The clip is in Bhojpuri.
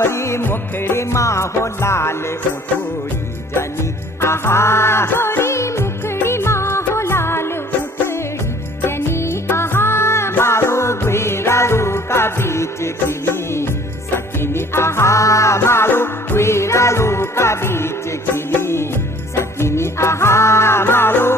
गोरी मुखड़ी माँ हो लाल उठोड़ी जनी आहा गोरी मुखड़ी माँ हो लाल उठड़ी जनी आहा मारो गुरारू का बीच खिली सकिनी आहा मारो गुरारू का बीच खिली सकिनी आहा मारो